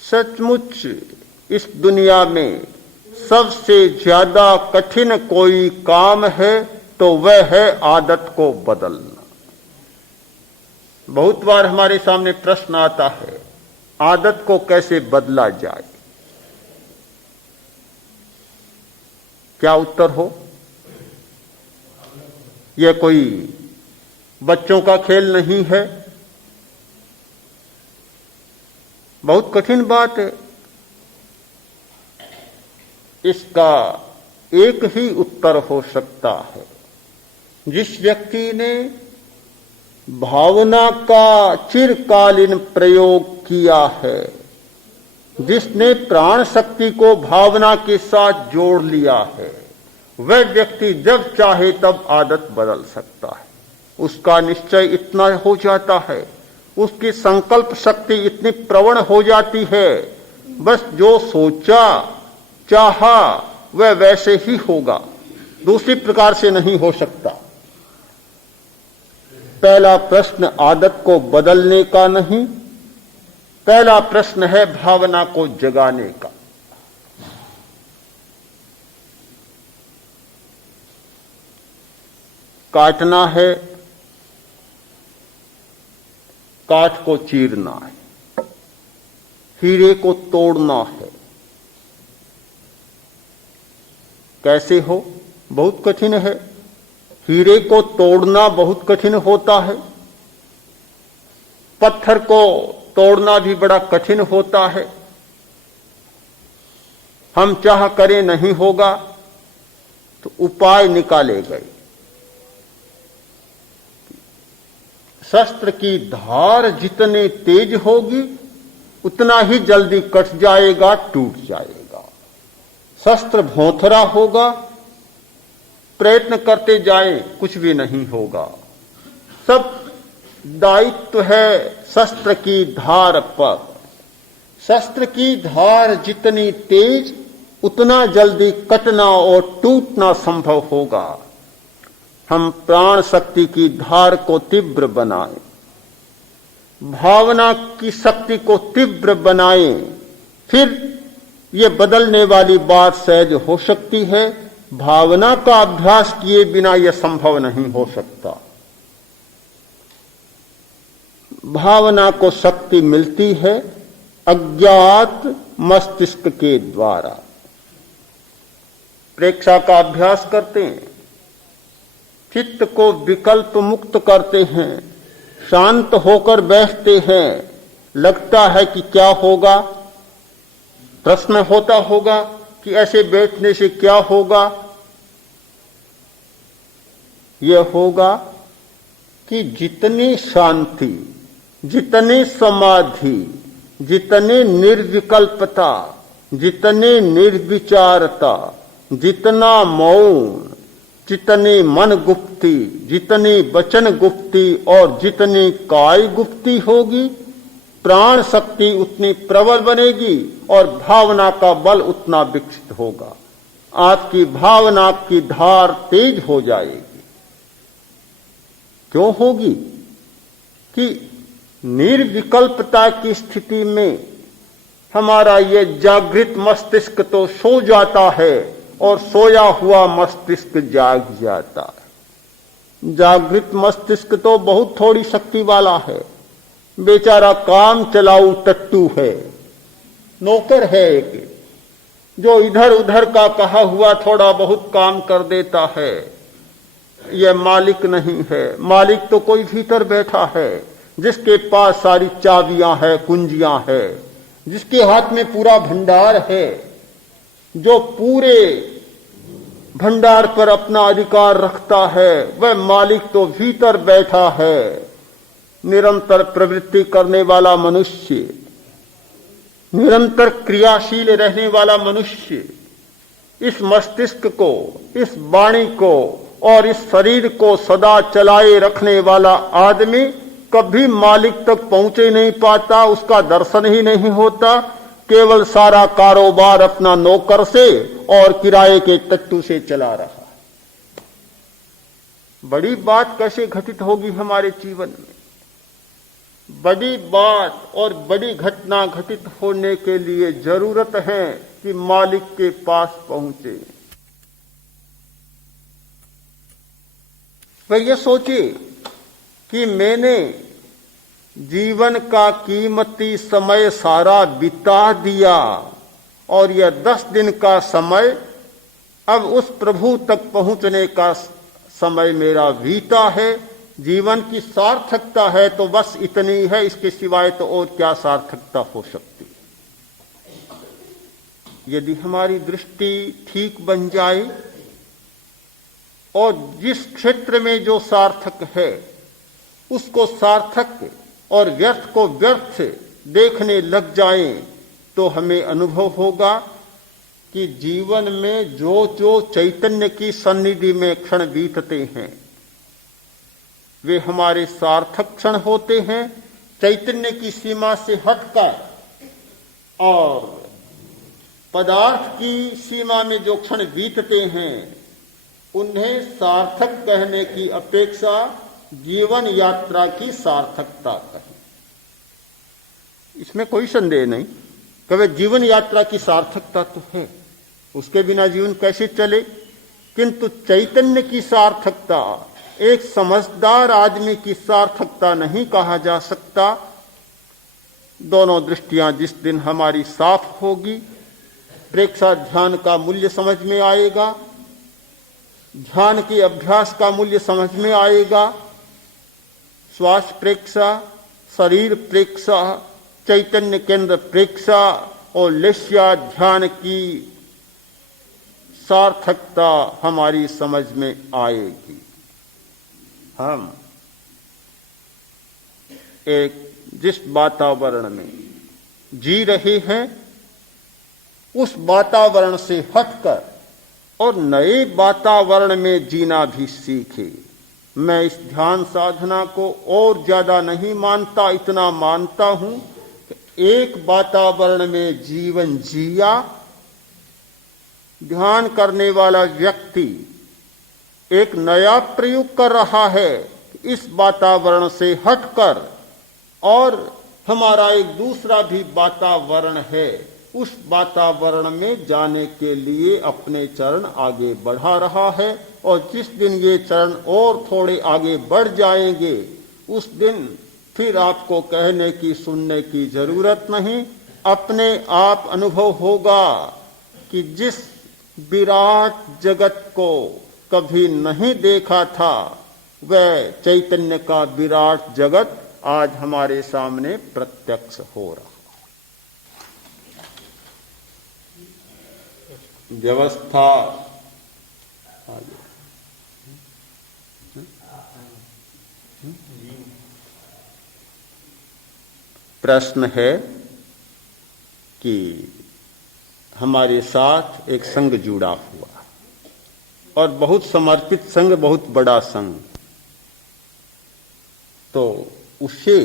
सचमुच इस दुनिया में सबसे ज्यादा कठिन कोई काम है तो वह है आदत को बदलना। बहुत बार हमारे सामने प्रश्न आता है, आदत को कैसे बदला जाए? क्या उत्तर हो? यह कोई बच्चों का खेल नहीं है, बहुत कठिन बात है। इसका एक ही उत्तर हो सकता है। जिस व्यक्ति ने भावना का चिरकालीन प्रयोग किया है, जिसने प्राण शक्ति को भावना के साथ जोड़ लिया है, वह व्यक्ति जब चाहे तब आदत बदल सकता है। उसका निश्चय इतना हो जाता है, उसकी संकल्प शक्ति इतनी प्रवण हो जाती है, बस जो सोचा चाहा वह वैसे ही होगा, दूसरी प्रकार से नहीं हो सकता। पहला प्रश्न आदत को बदलने का नहीं, पहला प्रश्न है भावना को जगाने का। काटना है, काठ को चीरना है, हीरे को तोड़ना है। कैसे हो? बहुत कठिन है। हीरे को तोड़ना बहुत कठिन होता है, पत्थर को तोड़ना भी बड़ा कठिन होता है। हम चाह करें नहीं होगा तो उपाय निकाले गए। शस्त्र की धार जितनी तेज होगी उतना ही जल्दी कट जाएगा, टूट जाएगा। शस्त्र भौंथरा होगा, प्रयत्न करते जाएं, कुछ भी नहीं होगा। सब दायित्व है शस्त्र की धार पर। शस्त्र की धार जितनी तेज उतना जल्दी कटना और टूटना संभव होगा। हम प्राण शक्ति की धार को तीव्र बनाएं, भावना की शक्ति को तीव्र बनाएं, फिर ये बदलने वाली बात सहज हो सकती है। भावना का अभ्यास किए बिना यह संभव नहीं हो सकता। भावना को शक्ति मिलती है अज्ञात मस्तिष्क के द्वारा। प्रेक्षा का अभ्यास करते हैं, चित्त को विकल्प मुक्त करते हैं, शांत होकर बैठते हैं। लगता है कि क्या होगा, प्रश्न होता होगा कि ऐसे बैठने से क्या होगा। यह होगा कि जितनी शांति, जितनी समाधि, जितनी निर्विकल्पता, जितनी निर्विचारता, जितना मौन, जितनी मन गुप्ती, जितनी वचन गुप्ती और जितनी काय गुप्ती होगी, प्राण शक्ति उतनी प्रबल बनेगी और भावना का बल उतना विकसित होगा। आपकी भावना की धार तेज हो जाएगी। क्यों होगी? कि निर्विकल्पता की स्थिति में हमारा ये जागृत मस्तिष्क तो सो जाता है और सोया हुआ मस्तिष्क जाग जाता है। जागृत मस्तिष्क तो बहुत थोड़ी शक्ति वाला है, बेचारा काम चलाऊ टट्टू है, नौकर है एक, जो इधर उधर का कहा हुआ थोड़ा बहुत काम कर देता है। यह मालिक नहीं है। मालिक तो कोई भीतर बैठा है, जिसके पास सारी चाबियां हैं, कुंजियां हैं, जिसके हाथ में पूरा भंडार है, जो पूरे भंडार पर अपना अधिकार रखता है। वह मालिक तो भीतर बैठा है। निरंतर प्रवृत्ति करने वाला मनुष्य, निरंतर क्रियाशील रहने वाला मनुष्य, इस मस्तिष्क को, इस वाणी को और इस शरीर को सदा चलाए रखने वाला आदमी कभी मालिक तक पहुंचे नहीं पाता, उसका दर्शन ही नहीं होता। केवल सारा कारोबार अपना नौकर से और किराए के टट्टू से चला रहा। बड़ी बात कैसे घटित होगी हमारे जीवन में? बड़ी बात और बड़ी घटना घटित होने के लिए जरूरत है कि मालिक के पास पहुंचे। वह ये सोचे कि मैंने जीवन का कीमती समय सारा बिता दिया और यह 10 दिन का समय अब उस प्रभु तक पहुंचने का समय मेरा बीता है। जीवन की सार्थकता है तो बस इतनी है, इसके सिवाय तो और क्या सार्थकता हो सकती है। यदि हमारी दृष्टि ठीक बन जाए और जिस क्षेत्र में जो सार्थक है उसको सार्थक और व्यर्थ को व्यर्थ से देखने लग जाएं, तो हमें अनुभव होगा कि जीवन में जो जो चैतन्य की सन्निधि में क्षण बीतते हैं वे हमारे सार्थक क्षण होते हैं। चैतन्य की सीमा से हटकर और पदार्थ की सीमा में जो क्षण बीतते हैं उन्हें सार्थक कहने की अपेक्षा जीवन यात्रा की सार्थकता कहें। इसमें कोई संदेह नहीं। कभी जीवन यात्रा की सार्थकता तो है, उसके बिना जीवन कैसे चले, किंतु चैतन्य की सार्थकता एक समझदार आदमी की सार्थकता नहीं कहा जा सकता। दोनों दृष्टियां जिस दिन हमारी साफ होगी, प्रेक्षा ध्यान का मूल्य समझ में आएगा, ध्यान के अभ्यास का मूल्य समझ में आएगा। श्वास प्रेक्षा, शरीर प्रेक्षा, चैतन्य केंद्र प्रेक्षा और लेस्या ध्यान की सार्थकता हमारी समझ में आएगी। हम एक जिस वातावरण में जी रहे हैं उस वातावरण से हटकर और नए वातावरण में जीना भी सीखे। मैं इस ध्यान साधना को और ज्यादा नहीं मानता, इतना मानता हूं कि एक वातावरण में जीवन जिया। ध्यान करने वाला व्यक्ति एक नया प्रयोग कर रहा है इस वातावरण से हटकर, और हमारा एक दूसरा भी वातावरण है, उस वातावरण में जाने के लिए अपने चरण आगे बढ़ा रहा है। और जिस दिन ये चरण और थोड़े आगे बढ़ जाएंगे उस दिन फिर आपको कहने की सुनने की जरूरत नहीं। अपने आप अनुभव होगा कि जिस विराट जगत को कभी नहीं देखा था वह चैतन्य का विराट जगत आज हमारे सामने प्रत्यक्ष हो रहा। व्यवस्था प्रश्न है कि हमारे साथ एक संघ जुड़ा हुआ और बहुत समर्पित संघ, बहुत बड़ा संघ, तो उसे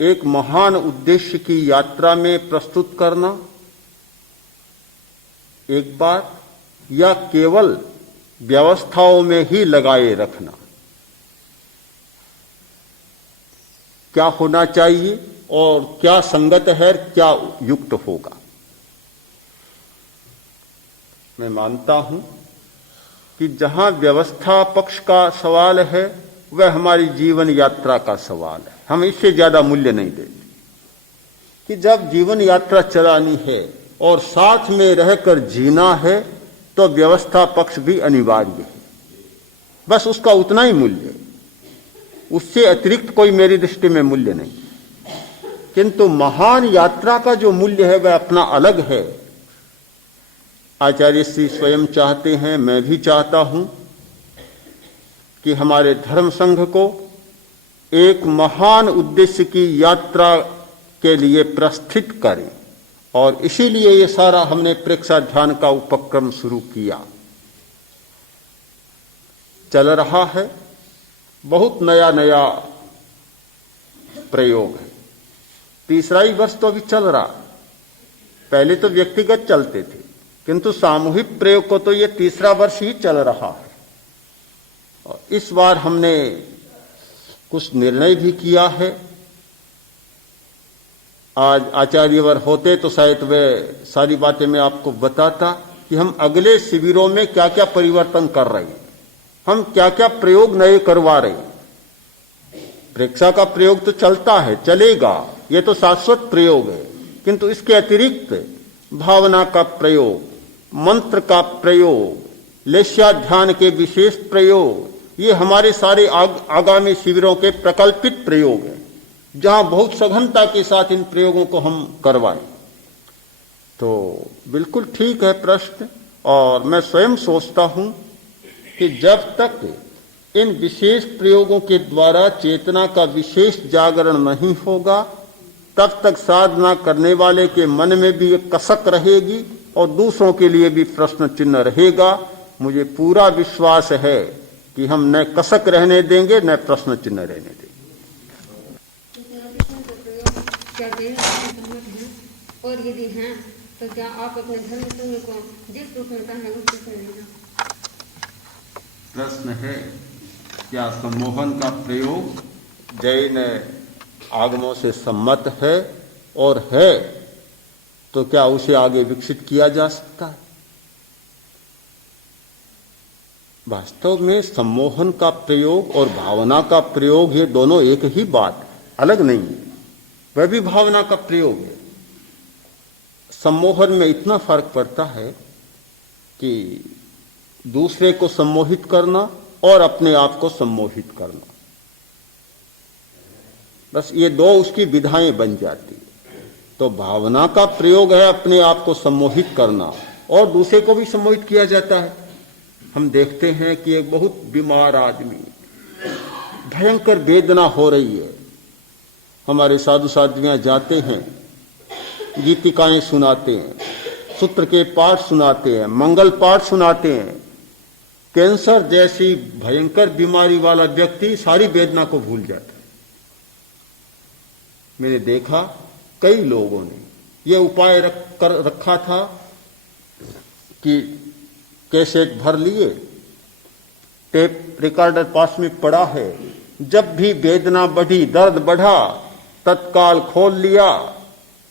एक महान उद्देश्य की यात्रा में प्रस्तुत करना एक बात, या केवल व्यवस्थाओं में ही लगाए रखना, क्या होना चाहिए और क्या संगत है, क्या युक्त होगा। मैं मानता हूं कि जहां व्यवस्था पक्ष का सवाल है वह हमारी जीवन यात्रा का सवाल है। हम इससे ज्यादा मूल्य नहीं देते कि जब जीवन यात्रा चलानी है और साथ में रहकर जीना है तो व्यवस्था पक्ष भी अनिवार्य है, बस उसका उतना ही मूल्य है, उससे अतिरिक्त कोई मेरी दृष्टि में मूल्य नहीं। किंतु महान यात्रा का जो मूल्य है वह अपना अलग है। आचार्य श्री स्वयं चाहते हैं, मैं भी चाहता हूं कि हमारे धर्म संघ को एक महान उद्देश्य की यात्रा के लिए प्रस्थित करें, और इसीलिए ये सारा हमने प्रेक्षा ध्यान का उपक्रम शुरू किया। चल रहा है, बहुत नया नया प्रयोग है। तीसरा ही वर्ष तो अभी चल रहा, पहले तो व्यक्तिगत चलते थे, किंतु सामूहिक प्रयोग को तो ये तीसरा वर्ष ही चल रहा है। इस बार हमने कुछ निर्णय भी किया है। आज आचार्यवर होते तो शायद वे सारी बातें मैं आपको बताता कि हम अगले शिविरों में क्या क्या परिवर्तन कर रहे हैं, हम क्या क्या प्रयोग नए करवा रहे हैं। प्रेक्षा का प्रयोग तो चलता है, चलेगा, ये तो शाश्वत प्रयोग है, किंतु इसके अतिरिक्त भावना का प्रयोग, मंत्र का प्रयोग, लेस्याध्यान के विशेष प्रयोग, ये हमारे सारे आगामी शिविरों के प्रकल्पित प्रयोग हैं, जहां बहुत सघनता के साथ इन प्रयोगों को हम करवाएं। तो बिल्कुल ठीक है प्रश्न, और मैं स्वयं सोचता हूं कि जब तक इन विशेष प्रयोगों के द्वारा चेतना का विशेष जागरण नहीं होगा, तब तक साधना करने वाले के मन में भी एक कसक रहेगी और दूसरों के लिए भी प्रश्न चिन्ह रहेगा। मुझे पूरा विश्वास है कि हम न कसक रहने देंगे न प्रश्न चिन्ह रहने देंगे। क्या देव आपके सम्मत हैं? और यदि हैं तो क्या आप अपने धर्म संघ को जिस रूप में कहें उस रूप में लेना? प्रश्न है, क्या सम्मोहन का प्रयोग जैन आगमों से सम्मत है, और है तो क्या उसे आगे विकसित किया जा सकता है? वास्तव में सम्मोहन का प्रयोग और भावना का प्रयोग, ये दोनों एक ही बात, अलग नहीं है। वह भी भावना का प्रयोग है। सम्मोहन में इतना फर्क पड़ता है कि दूसरे को सम्मोहित करना और अपने आप को सम्मोहित करना, बस ये दो उसकी विधाएं बन जाती है। तो भावना का प्रयोग है अपने आप को सम्मोहित करना, और दूसरे को भी सम्मोहित किया जाता है। हम देखते हैं कि एक बहुत बीमार आदमी, भयंकर वेदना हो रही है, हमारे साधु साध्वियां जाते हैं, गीतिकाएं सुनाते हैं, सूत्र के पाठ सुनाते हैं, मंगल पाठ सुनाते हैं। कैंसर जैसी भयंकर बीमारी वाला व्यक्ति सारी वेदना को भूल जाता है। मैंने देखा कई लोगों ने यह उपाय रखा था कि कैसेट भर लिए, टेप रिकॉर्डर पास में पड़ा है, जब भी वेदना बढ़ी, दर्द बढ़ा, तत्काल खोल लिया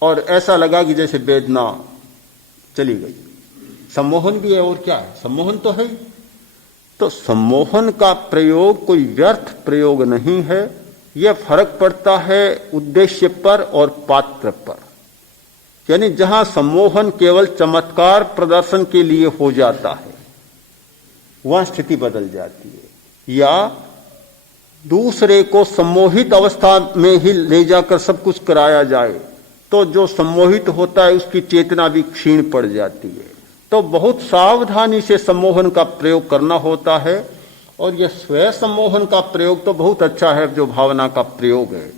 और ऐसा लगा कि जैसे वेदना चली गई। सम्मोहन भी है, और क्या है, सम्मोहन तो है ही। तो सम्मोहन का प्रयोग कोई व्यर्थ प्रयोग नहीं है। यह फर्क पड़ता है उद्देश्य पर और पात्र पर। यानी जहां सम्मोहन केवल चमत्कार प्रदर्शन के लिए हो जाता है, वहां स्थिति बदल जाती है। या दूसरे को सम्मोहित अवस्था में ही ले जाकर सब कुछ कराया जाए, तो जो सम्मोहित होता है उसकी चेतना भी क्षीण पड़ जाती है। तो बहुत सावधानी से सम्मोहन का प्रयोग करना होता है। और यह स्वयं सम्मोहन का प्रयोग तो बहुत अच्छा है, जो भावना का प्रयोग है।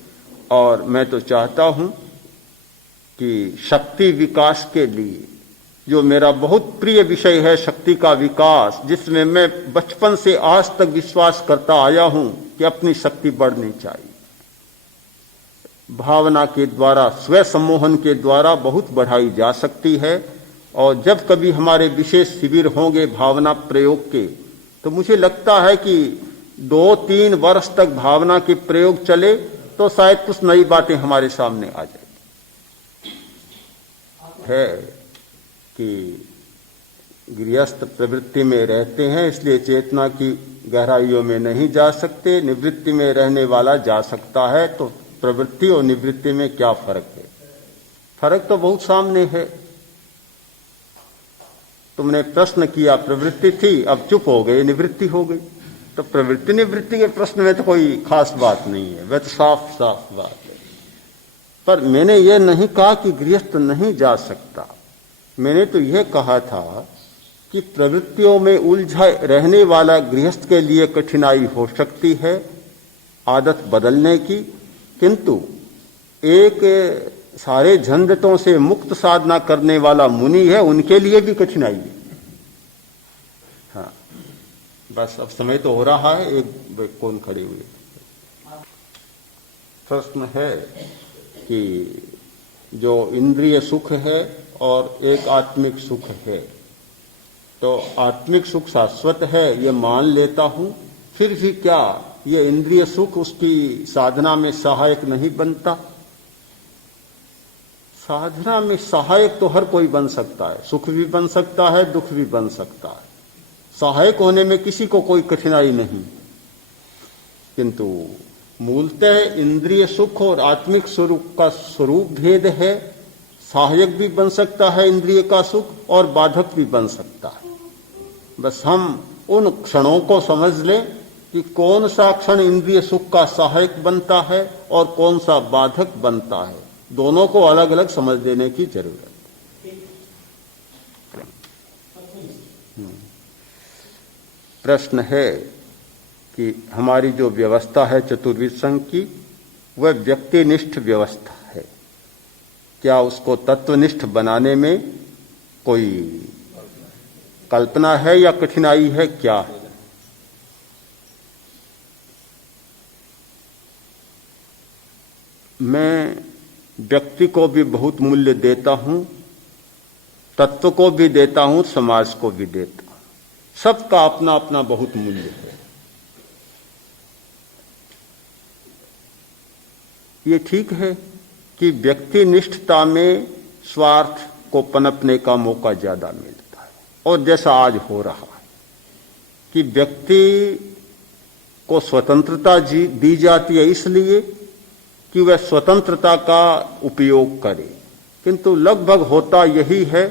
और मैं तो चाहता हूं कि शक्ति विकास के लिए, जो मेरा बहुत प्रिय विषय है, शक्ति का विकास, जिसमें मैं बचपन से आज तक विश्वास करता आया हूं कि अपनी शक्ति बढ़नी चाहिए, भावना के द्वारा, स्व सम्मोहन के द्वारा बहुत बढ़ाई जा सकती है। और जब कभी हमारे विशेष शिविर होंगे भावना प्रयोग के, तो मुझे लगता है कि 2-3 वर्ष तक भावना के प्रयोग चले तो शायद कुछ नई बातें हमारे सामने आ जाए। है कि गृहस्थ प्रवृत्ति में रहते हैं, इसलिए चेतना की गहराइयों में नहीं जा सकते। निवृत्ति में रहने वाला जा सकता है। तो प्रवृत्ति और निवृत्ति में क्या फर्क है? फर्क तो बहुत सामने है। तुमने प्रश्न किया, प्रवृत्ति थी, अब चुप हो गए, निवृत्ति हो गई। तो प्रवृत्ति निवृत्ति के प्रश्न में तो कोई खास बात नहीं है, वह तो साफ साफ बात है। पर मैंने यह नहीं कहा कि गृहस्थ नहीं जा सकता। मैंने तो यह कहा था कि प्रवृत्तियों में उलझे रहने वाला गृहस्थ के लिए कठिनाई हो सकती है आदत बदलने की, किंतु एक सारे झंझटों से मुक्त साधना करने वाला मुनि है, उनके लिए भी कठिनाई है। हाँ, बस अब समय तो हो रहा है। एक कौन खड़े हुए? प्रश्न है कि जो इंद्रिय सुख है और एक आत्मिक सुख है, तो आत्मिक सुख शाश्वत है ये मान लेता हूं, फिर भी क्या ये इंद्रिय सुख उसकी साधना में सहायक नहीं बनता? साधना में सहायक तो हर कोई बन सकता है, सुख भी बन सकता है, दुख भी बन सकता है। सहायक होने में किसी को कोई कठिनाई नहीं, किंतु मूलतः इंद्रिय सुख और आत्मिक स्वरूप का स्वरूप भेद है। सहायक भी बन सकता है इंद्रिय का सुख और बाधक भी बन सकता है। बस हम उन क्षणों को समझ लें कि कौन सा क्षण इंद्रिय सुख का सहायक बनता है और कौन सा बाधक बनता है। दोनों को अलग अलग समझ देने की जरूरत है। प्रश्न है कि हमारी जो व्यवस्था है चतुर्विध संघ की, वह व्यक्तिनिष्ठ व्यवस्था है। क्या उसको तत्वनिष्ठ बनाने में कोई कल्पना है या कठिनाई है, क्या है? मैं व्यक्ति को भी बहुत मूल्य देता हूं, तत्व को भी देता हूं, समाज को भी देता हूं। सबका अपना अपना बहुत मूल्य है। ये ठीक है कि व्यक्तिनिष्ठता में स्वार्थ को पनपने का मौका ज्यादा मिलता है, और जैसा आज हो रहा है कि व्यक्ति को स्वतंत्रता दी जाती है इसलिए कि वह स्वतंत्रता का उपयोग करे, किंतु लगभग होता यही है,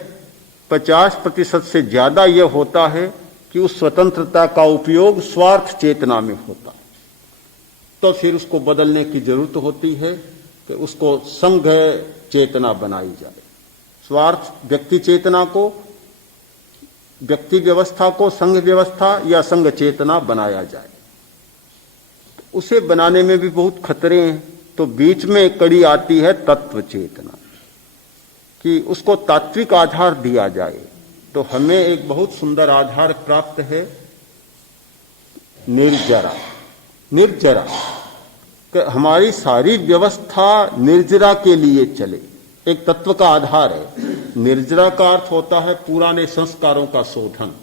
50% से ज्यादा यह होता है कि उस स्वतंत्रता का उपयोग स्वार्थ चेतना में होता है। तो फिर उसको बदलने की जरूरत होती है कि उसको संघ चेतना बनाई जाए। स्वार्थ व्यक्ति चेतना को, व्यक्ति व्यवस्था को संघ व्यवस्था या संघ चेतना बनाया जाए। उसे बनाने में भी बहुत खतरे हैं। तो बीच में एक कड़ी आती है तत्व चेतना, कि उसको तात्विक आधार दिया जाए। तो हमें एक बहुत सुंदर आधार प्राप्त है, निर्जरा। निर्जरा कि हमारी सारी व्यवस्था निर्जरा के लिए चले, एक तत्व का आधार है। निर्जरा का अर्थ होता है पुराने संस्कारों का शोधन।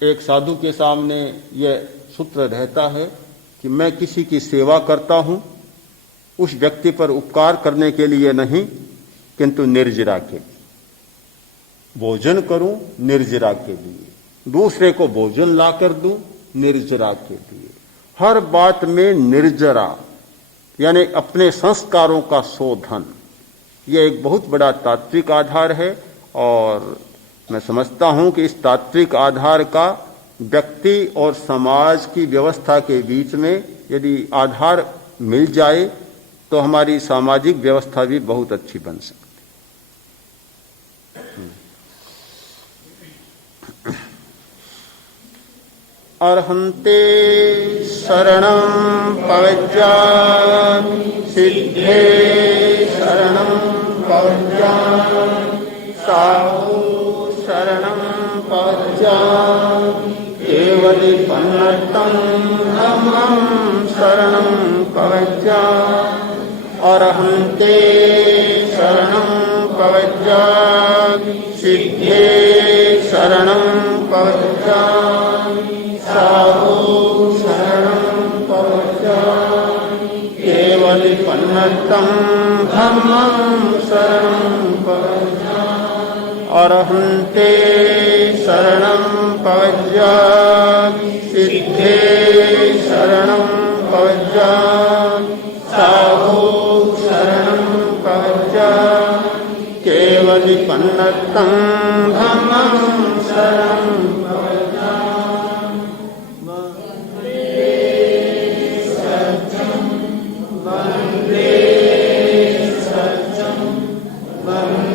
एक साधु के सामने यह सूत्र रहता है कि मैं किसी की सेवा करता हूं, उस व्यक्ति पर उपकार करने के लिए नहीं, किंतु निर्जरा के लिए। भोजन करूं निर्जरा के लिए, दूसरे को भोजन ला कर दूं निर्जरा के लिए। हर बात में निर्जरा यानी अपने संस्कारों का शोधन, यह एक बहुत बड़ा तात्विक आधार है। और मैं समझता हूं कि इस तात्विक आधार का व्यक्ति और समाज की व्यवस्था के बीच में यदि आधार मिल जाए तो हमारी सामाजिक व्यवस्था भी बहुत अच्छी बन सकती है। अर्हन्ते शरणं पवज्जामि, सिद्धे शरणं पवज्जामि, साधु शरणं पवज्जामि, केवलिपन्नतं धम्मं शरणं पवज्जामि। अर्हन्ते शरणं पवज्जामि, सिद्धे शरणं पवज्जामि, साधु शरणं पवज्जामि, केवलिपन्नतं धम्मं शरणं पवज्जामि। अर्हन्ते शरणं पवज्जामि, सिद्धे शरणं पवज्जामि, साधु शरणं पवज्जामि, केवलिपन्नतं धम्मं शरणं पवज्जामि। वन्दे सत्यं, वन्दे सत्यं, वन्दे